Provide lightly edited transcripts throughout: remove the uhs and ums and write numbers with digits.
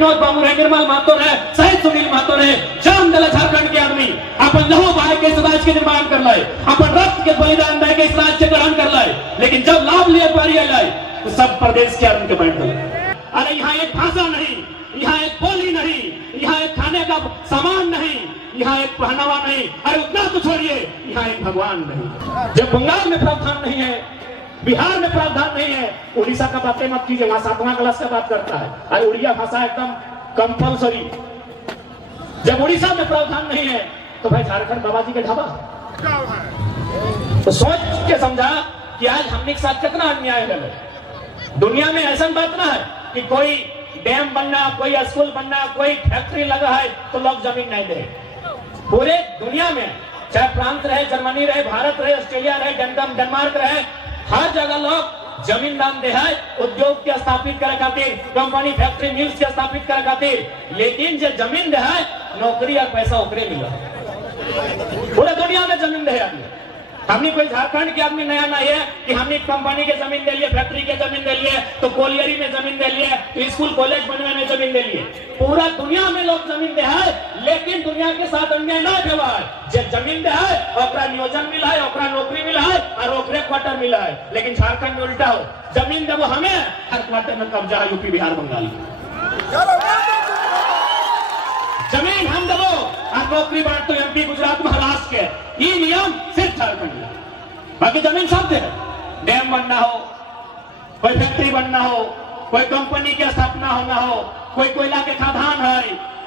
विनोद बाबू रहे, निर्मल महतो रहे, शहीद सुनील महतो रहे, जान दिला झारखंड के आदमी अपन लहू बहाय के इस राज्य के निर्माण कर लाए, अपन रक्त के बलिदान दे के इस राज्य के ग्रहण कर लाए, लेकिन जब लाभ लिए पारी लाए तो सब प्रदेश के आदमी के बैठ गए। अरे यहाँ एक भाषा नहीं, यहाँ एक बोली नहीं, यहाँ एक खाने का सामान नहीं, यहाँ एक पहनावा नहीं, अरे उतना तो छोड़िए, यहाँ एक भगवान नहीं। जब बंगाल में प्रावधान नहीं है, बिहार में प्रावधान नहीं है, उड़ीसा का बातें मत कीजिए, वहां 7वां क्लास का बात करता है। अरे उड़िया भाषा एकदम कंपल्सरी। जब उड़ीसा में प्रावधान नहीं है तो भाई झारखंड बाबा जी के ढाबा। तो सोच के समझा कि आज हमने के साथ कितना अन्याय है। दुनिया में ऐसा बात ना है कि कोई डैम बनना, कोई स्कूल बनना, कोई फैक्ट्री लगा है तो लोग जमीन नहीं दे। पूरे दुनिया में चाहे प्रांत रहे, जर्मनी रहे, भारत रहे, ऑस्ट्रेलिया रहे, डेनमार्क रहे, हर जगह लोग जमीन दान दे है उद्योग के स्थापित करे खातिर, कंपनी फैक्ट्री मिल्स के स्थापित करे खातिर। लेकिन जो जमीन दे है नौकरी और पैसा ओकरे मिला। पूरे दुनिया में जमीन दे आदमी। हमने कोई झारखंड के आदमी नया नहीं है कि हमने कंपनी के जमीन दे लिए, फैक्ट्री के जमीन दे लिए, तो कोलियरी में जमीन दे लिए, तो स्कूल कॉलेज बनने में जमीन दे लिए। पूरा दुनिया में लोग जमीन दे है, लेकिन दुनिया के साथ अन्याय ना हुआ है। जब जमीन दे है ओकरा नियोजन मिला है, ओकरा नौकरी मिला है और ओकरे क्वार्टर मिला है। लेकिन झारखंड में उल्टा हो, जमीन देवो हमें, हर क्वार्टर में कब्जा है यूपी बिहार बंगाल। जमीन हम देवो और नौकरी बांट तो एमपी गुजरात महाराष्ट्र के। ये नियम सिर्फ झारखंड में, बाकी जमीन सब दे। डैम बनना हो, कोई फैक्ट्री बनना हो, कोई कंपनी की स्थापना होना हो, कोई कोयला के खदान है,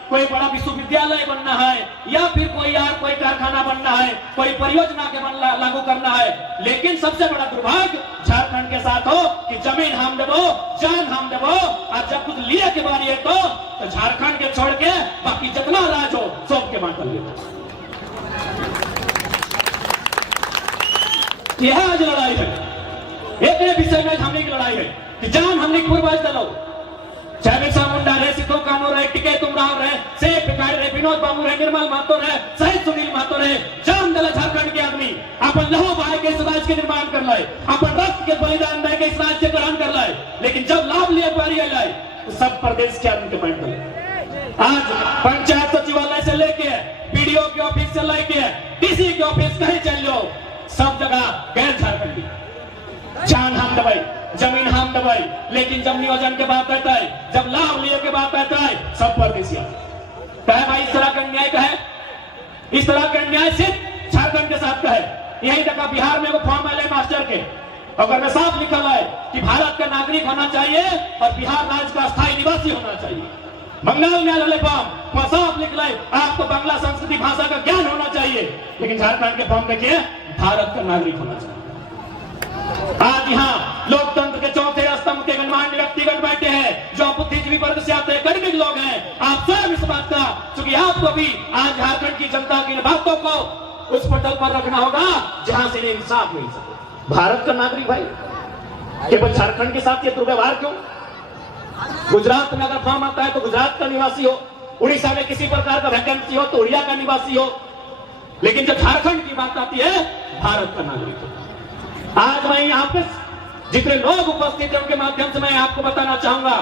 कोई बड़ा विश्वविद्यालय बनना है, या फिर कोई कारखाना बनना है, कोई परियोजना के लागू करना है। लेकिन सबसे बड़ा दुर्भाग्य झारखंड के साथ हो कि जमीन हम देवो, जान हम देवो, और जब कुछ लिए के बारी है तो झारखंड के छोड़ के बाकी जितना राज हो सब के बांट लिए। यह आज लड़ाई है, एक विषय में हमने की लड़ाई है कि जान हमने पूर्वज दलो, चाहे बिरसा मुंडा रहे, सिद्धू कानू रहे, टिके तुमराव रहे, सेठ भिखारी रहे, विनोद बाबू रहे, निर्मल महतो रहे, शहीद सुनील महतो रहे, जान दिला झारखंड के आदमी अपन लहू बहाय के इस राज्य के निर्माण कर लाए, अपन रक्त के बलिदान दे के इस राज्य के ग्रहण कर लाए, लेकिन जब लाभ लिए पारी लाए तो सब प्रदेश के आदमी के बैठ गए। आज पंचायत सचिवालय से लेके बीडीओ के ऑफिस से लेके डीसी के ऑफिस कहीं चल जाओ, सब जगह गैर झारखंडी। जान हम दबाई, जमीन हम दबाई, लेकिन जब नियोजन के बात आता है, जब लाभ लिए के बात आता है, सब परदेसी कहे भाई इस तरह का अन्याय कहे, इस तरह का अन्याय सिर्फ झारखंड के साथ का है। यही देखा बिहार में वो फॉर्म आए मास्टर के, अगर में साफ लिखा है कि भारत का नागरिक होना चाहिए और बिहार राज्य का स्थायी निवासी होना चाहिए। बंगाल में वाले फॉर्म साफ लिखा है आपको बांग्ला संस्कृति भाषा का ज्ञान होना चाहिए, लेकिन झारखंड के फॉर्म देखिए भारत का नागरिक होना चाहिए। आज यहाँ लोकतंत्र के चौथे स्तंभ के गणमान्य व्यक्तिगण बैठे हैं जो बुद्धिजीवी वर्ग से आते हैं, कार्मिक लोग हैं। आप स्वयं इस बात का, क्योंकि आपको भी आज झारखंड की जनता की बातों को उस पटल पर रखना होगा जहां से इंसाफ मिल सके। भारत का नागरिक भाई केवल झारखंड के साथ ये दुर्व्यवहार क्यों? गुजरात में अगर फॉर्म आता है तो गुजरात का निवासी हो, उड़ीसा में किसी प्रकार का वैकेंसी हो तो उड़िया का निवासी हो, लेकिन जब झारखंड की बात आती है भारत का नागरिक हो। आज मैं यहाँ पे जितने लोग उपस्थित हैं उनके माध्यम से मैं आपको बताना चाहूंगा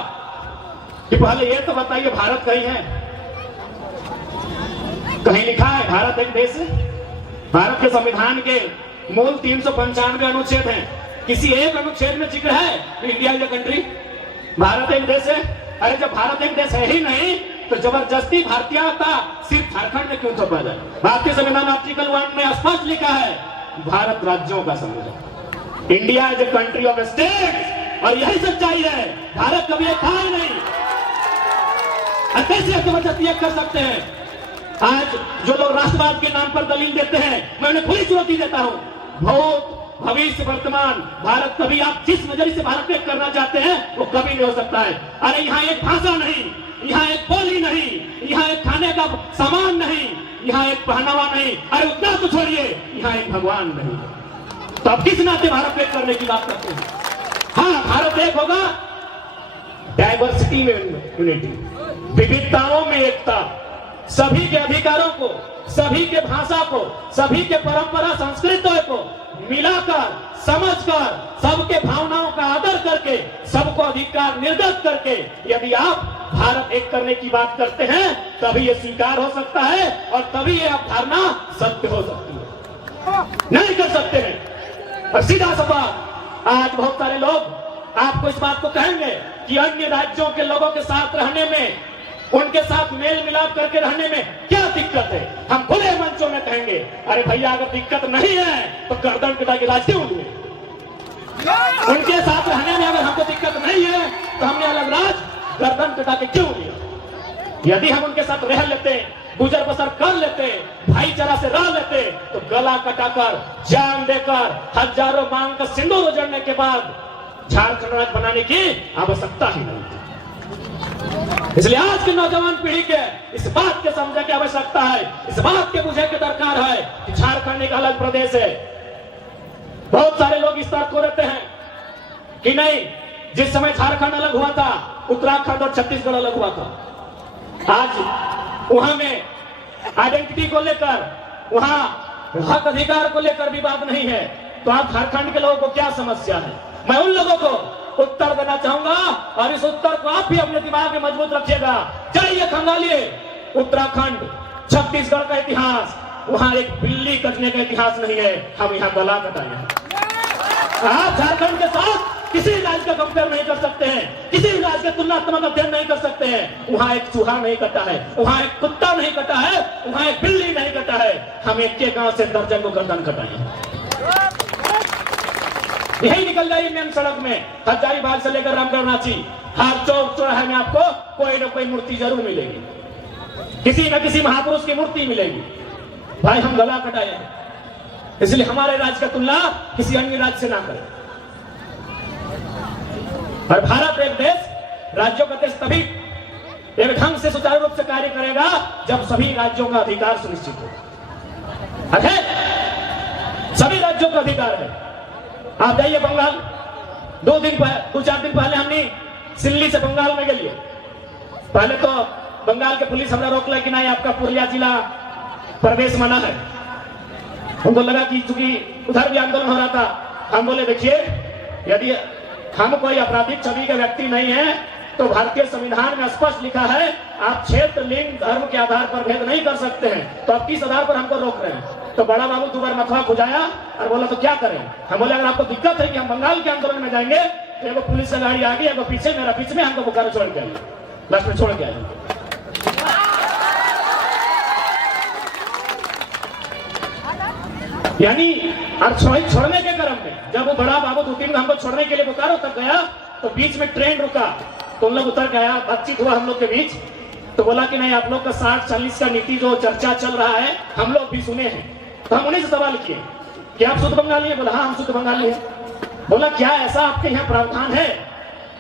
कि पहले ये तो बताइए भारत कहीं है? कहीं लिखा है भारत एक देश है? भारत के संविधान के मूल 395 अनुच्छेद हैं, किसी एक अनुच्छेद में जिक्र है India is a country, Bharat एक देश है? अरे जब भारत एक देश है ही नहीं तो जबरदस्ती भारतीयता सिर्फ झारखंड में क्यों थोपा जाए? भारतीय संविधान आर्टिकल 1 में स्पष्ट लिखा है भारत राज्यों का संविधान, India is a country of states, और यही सच्चाई है। भारत कभी एक था ही नहीं, कैसे जबरदस्ती कर सकते हैं? आज जो लोग राष्ट्रवाद के नाम पर दलील देते हैं मैं उन्हें पूरी चुनौती देता हूं। भूत भविष्य वर्तमान भारत कभी आप जिस नजरिए से भारत पेश करना चाहते हैं वो कभी नहीं हो सकता है। अरे यहाँ एक भाषा नहीं, यहाँ एक बोली नहीं, यहाँ एक खाने का सामान नहीं, यहाँ एक पहनावा नहीं, अरे उतना तो छोड़िए, यहाँ एक भगवान नहीं। तो अब किस नाते भारत पेश करने की बात करते हैं? हाँ, भारत एक होगा, डाइवर्सिटी में यूनिटी, विविधताओं में एकता, सभी के अधिकारों को, सभी के भाषा को, सभी के परंपरा संस्कृतियों को मिलाकर, समझकर, सबके भावनाओं का आदर करके, सबको अधिकार निर्गत करके यदि आप भारत एक करने की बात करते हैं तभी ये स्वीकार हो सकता है और तभी ये अवधारणा सत्य हो सकती है, नहीं कर सकते हैं। और सीधा सा बात, आज बहुत सारे लोग आपको इस बात को कहेंगे कि अन्य राज्यों के लोगों के साथ रहने में, उनके साथ मेल मिलाप करके रहने में क्या दिक्कत है। हम खुले मंचों में कहेंगे, अरे भैया अगर दिक्कत नहीं है तो गर्दन कटा के राज क्यों लिए? उनके साथ रहने में अगर हमको दिक्कत नहीं है तो हमने अलग राज गर्दन कटा के क्यों लिया? यदि हम उनके साथ रह लेते, गुजर बसर कर लेते, भाईचारा से रह लेते, तो गला कटाकर, जान देकर, हजारों मांग का सिंदूर उजड़ने के बाद झारखंड राज्य बनाने की आवश्यकता ही नहीं थी। इसलिए आज की नौजवान पीढ़ी के इस बात के समझने की आवश्यकता है, इस बात के बुझे के दरकार है कि झारखंड एक अलग प्रदेश है। बहुत सारे लोग इस तरह को रहते हैं कि नहीं, जिस समय झारखंड अलग हुआ था उत्तराखंड और छत्तीसगढ़ अलग हुआ था। आज वहां में आइडेंटिटी को लेकर, वहां हक अधिकार को लेकर विवाद नहीं है, तो आप झारखंड के लोगों को क्या समस्या है? मैं उन लोगों को उत्तर देना चाहूंगा और इस उत्तर को आप भी अपने दिमाग में मजबूत रखिएगा। चाहिए खंगालिए उत्तराखंड छत्तीसगढ़ का इतिहास, वहां एक बिल्ली कटने का इतिहास नहीं है, हम यहाँ गला कटाए हैं। आप झारखंड के साथ किसी राज्य का कंपेयर नहीं कर सकते हैं, किसी राज्य के तुलनात्मक अध्ययन नहीं कर सकते हैं। वहां एक चूहा नहीं कटा है, वहां एक कुत्ता नहीं कटा है, वहां एक बिल्ली नहीं कटा है, हम एक के गांव से दर्जन को गर्दन कटाए हैं। यही निकल जाइए मेन सड़क में, हजारीबाग से लेकर रामगढ़ रांची, हर चौक चौराहे में आपको कोई न कोई मूर्ति जरूर मिलेगी, किसी न किसी महापुरुष की मूर्ति मिलेगी। भाई हम गला कटाए हैं, इसलिए हमारे राज्य का तुलना किसी अन्य राज्य से ना करें। और भारत एक देश, राज्यों का देश तभी एक ढंग से सुचारू रूप से कार्य करेगा जब सभी राज्यों का अधिकार सुनिश्चित हो। सभी राज्यों का अधिकार है। आप जाइए बंगाल, 2-4 दिन पहले हमने सिल्ली से बंगाल में गए। पहले तो बंगाल के पुलिस हमें रोक कि नहीं आपका पुरुलिया जिला प्रवेश मना है। हमको लगा कि चूंकि उधर भी आंदोलन हो रहा था, हम बोले देखिए यदि हम कोई आपराधिक छवि के व्यक्ति नहीं है तो भारतीय संविधान में स्पष्ट लिखा है आप क्षेत्र, लिंग, धर्म के आधार पर भेद नहीं कर सकते हैं, तो आप किस आधार पर हमको रोक रहे हैं? तो बड़ा बाबू 2 बार मथुआ खुजाया और बोला तो क्या करें? हम बोले अगर आपको दिक्कत है कि हम बंगाल के आंदोलन में जाएंगे तो एगो पुलिस से गाड़ी आगे, एगो पीछे, मेरा बीच में, हमको बोकारो छोड़ के आइए, लास्ट में छोड़ के आइए। यानी और छोड़ने के क्रम में जब वो बड़ा बाबू 2-3 हमको छोड़ने के लिए बोकारो तक गया तो बीच में ट्रेन रुका, तो उन लोग उतर गया, बातचीत हुआ हम लोग के बीच, तो बोला कि नहीं आप लोग का 60-40 का नीति जो चर्चा चल रहा है हम लोग भी सुने हैं। तो हम उन्हीं से सवाल किए कि आप शुद्ध बंगाली है? बोला हाँ हम शुद्ध बंगाली हैं। बोला क्या ऐसा आपके यहाँ प्रावधान है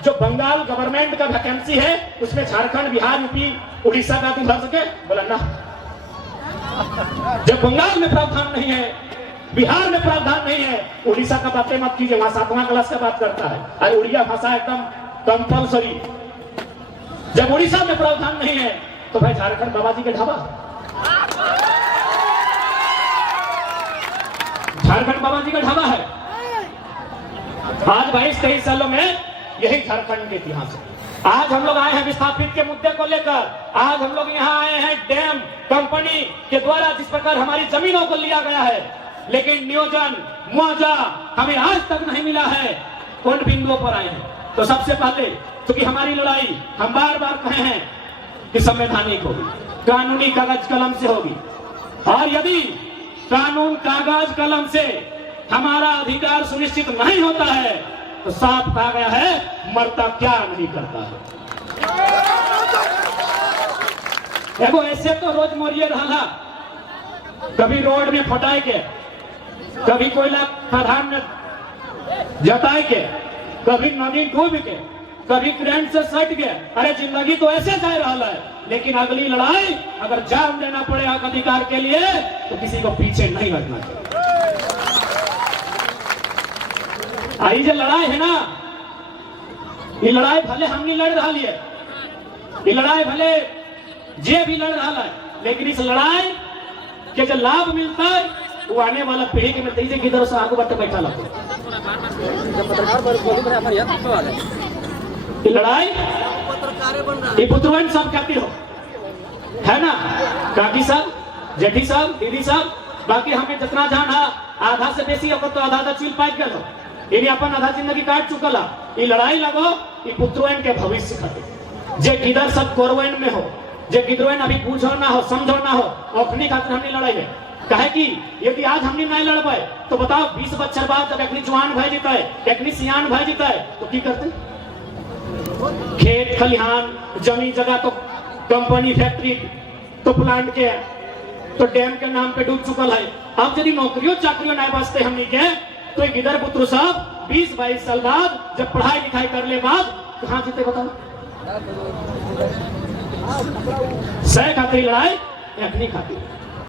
जो बंगाल गवर्नमेंट का वैकेंसी है उसमें झारखंड, बिहार, यूपी, उड़ीसा का आदमी भर सके? बोला ना, जब बंगाल में प्रावधान नहीं है, बिहार में प्रावधान नहीं है, उड़ीसा का बातें मत कीजिए, वहां 7वां क्लास का बात करता है। अरे उड़िया भाषा एकदम कंपल्सरी। जब उड़ीसा में प्रावधान नहीं है तो भाई झारखंड बाबा जी के ढाबा, झारखंड बाबा जी का ढाबा है। आज 22-23 सालों में यही झारखंड के इतिहास है। आज हम लोग आए हैं विस्थापित के मुद्दे को लेकर, आज हम लोग यहाँ आए हैं डैम कंपनी के द्वारा जिस प्रकार हमारी जमीनों को लिया गया है, लेकिन नियोजन, मुआवजा हमें आज तक नहीं मिला है। उन बिंदुओं पर आए हैं। तो सबसे पहले क्योंकि हमारी लड़ाई हम बार बार कहे हैं कि संवैधानिक होगी, कानूनी कागज कलम से होगी, और यदि कानून कागज कलम से हमारा अधिकार सुनिश्चित नहीं होता है तो साफ कहा गया है मरता क्या नहीं करता है। देखो ऐसे तो रोज मोरिये रहा, कभी रोड में फटाए के, कभी कोयला खदान में जताए के, कभी नदी डूब के, कभी करंट से सट के। अरे जिंदगी तो ऐसे जा रहा है, लेकिन अगली लड़ाई अगर जान देना पड़े हक अधिकार के लिए तो किसी को पीछे नहीं हटना चाहिए। आई जो लड़ाई है ना, ये लड़ाई भले हम नहीं लड़ रहा है, ये लड़ाई भले जे भी लड़ रहा है, लेकिन इस लड़ाई के जो लाभ मिलता है वो आने वाला पीढ़ी के मिलते ही किधर से आगू बढ़ते बैठा लगता है। ये लड़ाई ये पुत्रवन सब कहती हो, है ना काकी साहब, जेठी साहब, दीदी साहब, बाकी हमें जितना जान है आधा से बेसी होकर तो आधा आधा चील पाइट गलो, ये अपन आधा जिंदगी काट चुकला। ये लड़ाई लगो ये पुत्रवन के भविष्य खातिर, जे किधर सब कोरवन में हो, जे किधरवन अभी पूछो ना हो, समझो ना हो, अपनी खातिर हमने लड़ाई है। कहे कि यदि आज हमने नहीं लड़बे तो बताओ 20 बच्चर बाद जब एक जवान भाई जीता है, एक सियान भाई जीता है तो की करते? खेत खलिहान जमीन जगह तो कंपनी फैक्ट्री तो प्लांट के तो डैम के नाम पे डूब चुकल है। अब यदि नौकरियों चाकरियों नहीं बचते हमने के तो गिदर पुत्र साहब 20-22 साल बाद जब पढ़ाई लिखाई कर ले बाद कहाँ जीते बताओ? सह खातिर लड़ाई अपनी खातिर।